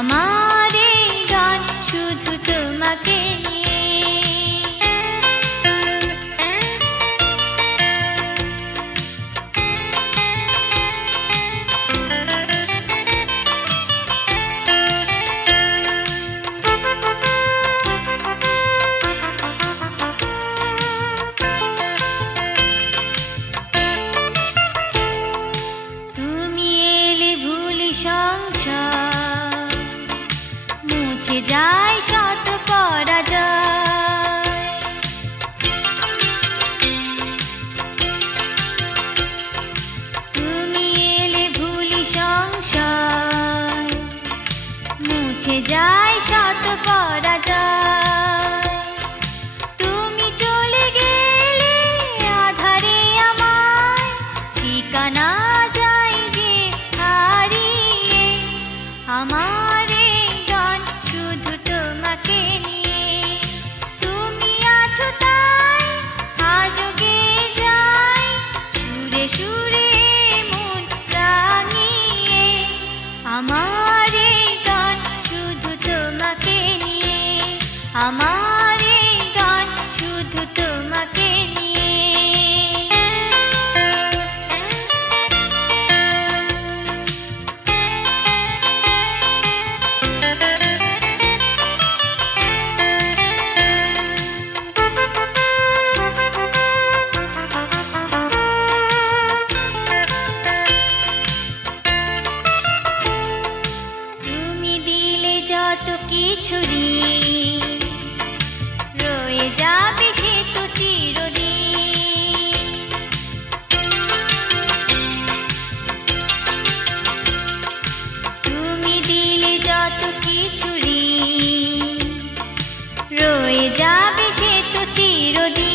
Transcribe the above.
আমার এই গান শুধু তোমাকে নিয়ে। যায় শত পরাজয়, তুমি এলে ভুলি সংশয়, মুছে যায় শত পরাজয়। তুমি চলে গেলে আধারে আমার ঠিকানা যায় যে হারিয়ে। আমার আমার এই গান শুধু তোমাকে নিয়ে, আমার এই গান শুধু তোমাকে নিয়ে। যত কিছুরি রয়ে যাবে সে তো চিরদিন। তুমি দিলে যত কিছুরি রয়ে যাবে সে তো চিরদিন।